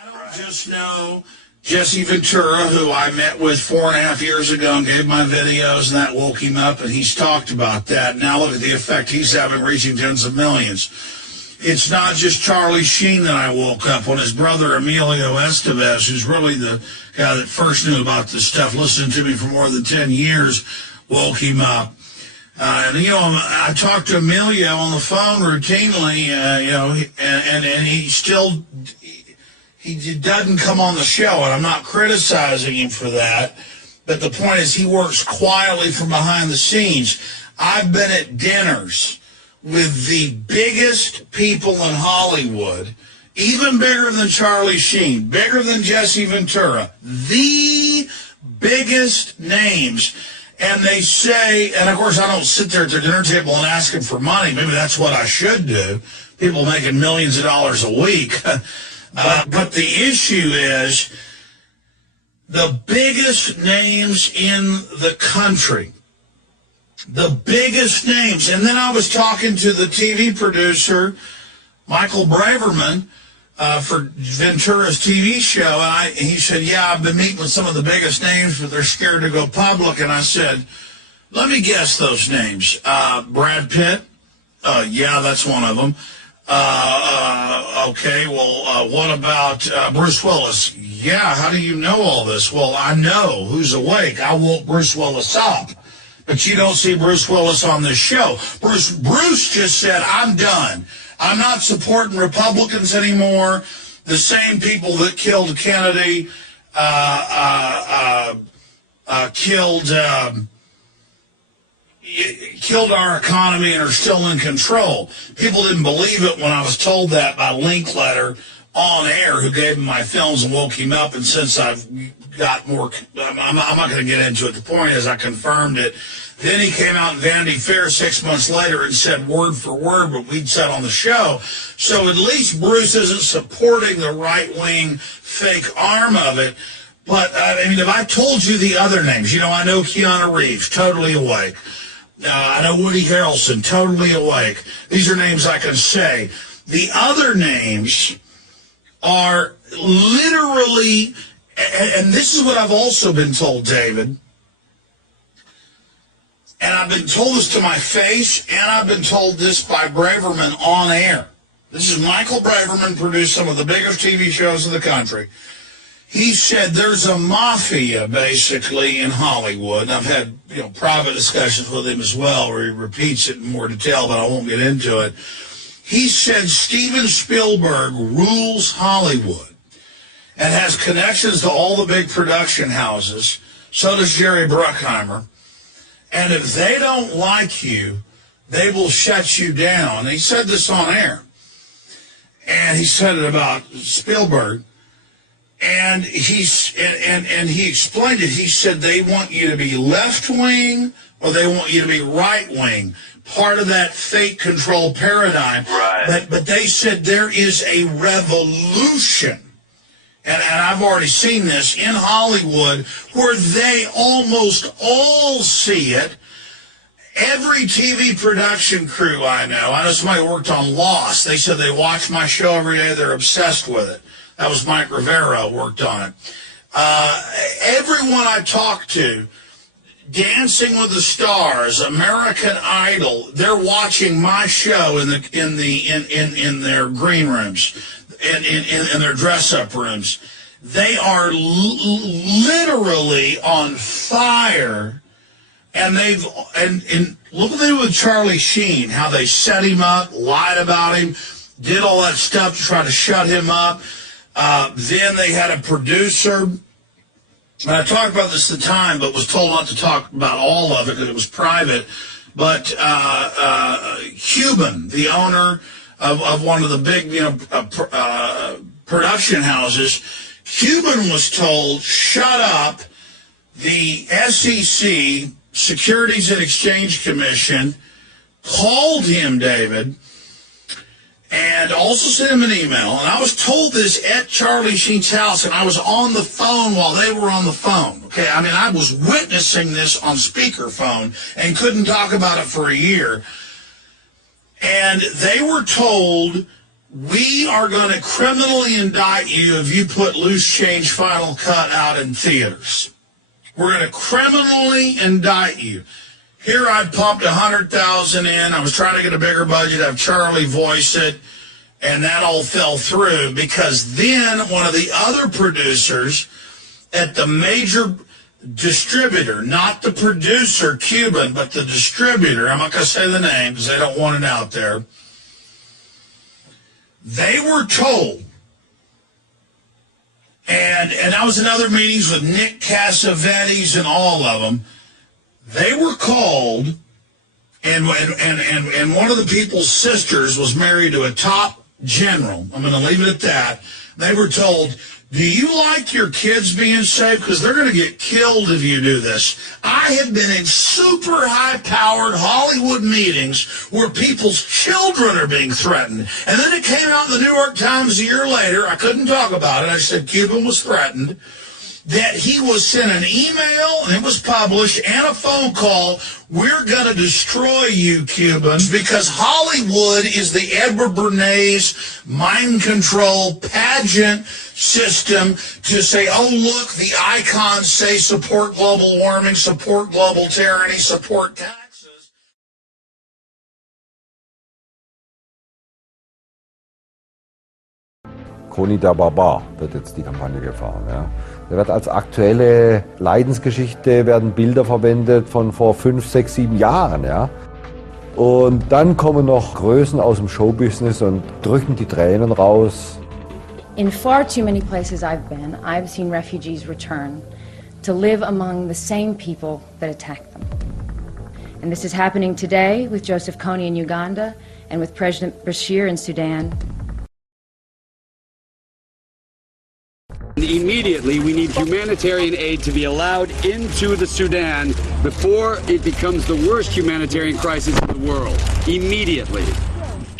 I don't just know Jesse Ventura, who I met with 4.5 years ago and gave my videos, and that woke him up, and he's talked about that. Now look at the effect he's having, reaching tens of millions. It's not just Charlie Sheen that I woke up on. His brother Emilio Estevez, who's really the guy that first knew about this stuff, listened to me for more than 10 years, woke him up. And I talk to Emilio on the phone routinely, and he still he doesn't come on the show, and I'm not criticizing him for that. But the point is, he works quietly from behind the scenes. I've been at dinners with the biggest people in Hollywood, even bigger than Charlie Sheen, bigger than Jesse Ventura, the biggest names. And they say, and of course I don't sit there at their dinner table and ask them for money. Maybe that's what I should do. People making millions of dollars a week. But the issue is the biggest names in the country. The biggest names. And then I was talking to the TV producer, Michael Braverman, for Ventura's TV show, and he said, yeah, I've been meeting with some of the biggest names, but they're scared to go public. And I said, let me guess those names. Brad Pitt? Yeah, that's one of them. Okay, well, what about Bruce Willis? Yeah, how do you know all this? Well, I know who's awake. I woke Bruce Willis up. But you don't see Bruce Willis on this show. Bruce just said, I'm done. I'm not supporting Republicans anymore. The same people that killed Kennedy killed our economy and are still in control. People didn't believe it when I was told that by Linkletter on air, who gave him my films and woke him up. And since I've got more, I'm not going to get into it. The point is I confirmed it. Then he came out in Vanity Fair 6 months later and said word for word what we'd said on the show. So at least Bruce isn't supporting the right-wing fake arm of it. But, I mean, if I told you the other names, I know Keanu Reeves, totally awake. I know Woody Harrelson, totally awake. These are names I can say. The other names are literally, and this is what I've also been told, David, and I've been told this to my face, and I've been told this by Braverman on air. This is Michael Braverman, produced some of the biggest TV shows in the country. He said there's a mafia, basically, in Hollywood. And I've had private discussions with him as well, where he repeats it in more detail, but I won't get into it. He said Steven Spielberg rules Hollywood and has connections to all the big production houses. So does Jerry Bruckheimer. And if they don't like you, they will shut you down. He said this on air. And he said it about Spielberg. And he explained it. He said they want you to be left-wing or they want you to be right-wing. Part of that fake control paradigm. Right. But they said there is a revolution. And I've already seen this in Hollywood where they almost all see it. Every TV production crew I know somebody who worked on Lost. They said they watch my show every day. They're obsessed with it. That was Mike Rivera worked on it. Everyone I talked to, Dancing with the Stars, American Idol, they're watching my show in their green rooms. In their dress-up rooms. They are literally on fire, and look what they did with Charlie Sheen, how they set him up, lied about him, did all that stuff to try to shut him up. Then they had a producer, and I talked about this at the time, but was told not to talk about all of it because it was private, but Cuban, the owner of one of the big, production houses, Cuban was told, shut up. The SEC, Securities and Exchange Commission, called him, David, and also sent him an email. And I was told this at Charlie Sheen's house, and I was on the phone while they were on the phone. Okay, I mean, I was witnessing this on speakerphone and couldn't talk about it for a year. And they were told we are going to criminally indict you if you put Loose Change Final Cut out in theaters. We're going to criminally indict you. Here I pumped $100,000 in. I was trying to get a bigger budget, have Charlie voice it, and that all fell through because then one of the other producers at the major distributor, not the producer, Cuban, but the distributor, I'm not going to say the name because they don't want it out there, they were told, and I was in other meetings with Nick Cassavetes and all of them, they were called, and one of the people's sisters was married to a top general. I'm going to leave it at that. They were told, do you like your kids being safe? Because they're going to get killed if you do this. I have been in super high-powered Hollywood meetings where people's children are being threatened. And then it came out in the New York Times a year later. I couldn't talk about it. I said Cuban was threatened. That he was sent an email, and it was published, and a phone call. We're going to destroy you, Cubans, because Hollywood is the Edward Bernays mind control pageant system to say, oh, look, the icons say support global warming, support global tyranny, support taxes. Koni der Barbar wird jetzt die Kampagne gefahren. Ja. Da wird als aktuelle Leidensgeschichte werden Bilder verwendet von vor 5, 6, 7 Jahren. Ja. Und dann kommen noch Größen aus dem Showbusiness und drücken die Tränen raus. In far too many places I've been, I've seen refugees return to live among the same people that attacked them. And this is happening today with Joseph Kony in Uganda and with President Bashir in Sudan. Immediately, we need humanitarian aid to be allowed into the Sudan before it becomes the worst humanitarian crisis in the world. Immediately.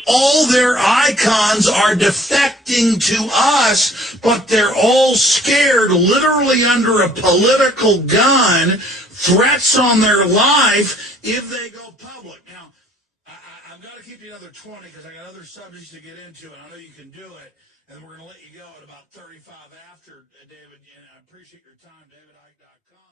All their icons are defecting to us, but they're all scared, literally under a political gun, threats on their life if they go public. Now, I've got to keep you another 20 because I got other subjects to get into, and I know you can do it. And we're going to let you go at about 35 after, David. And I appreciate your time, davidike.com.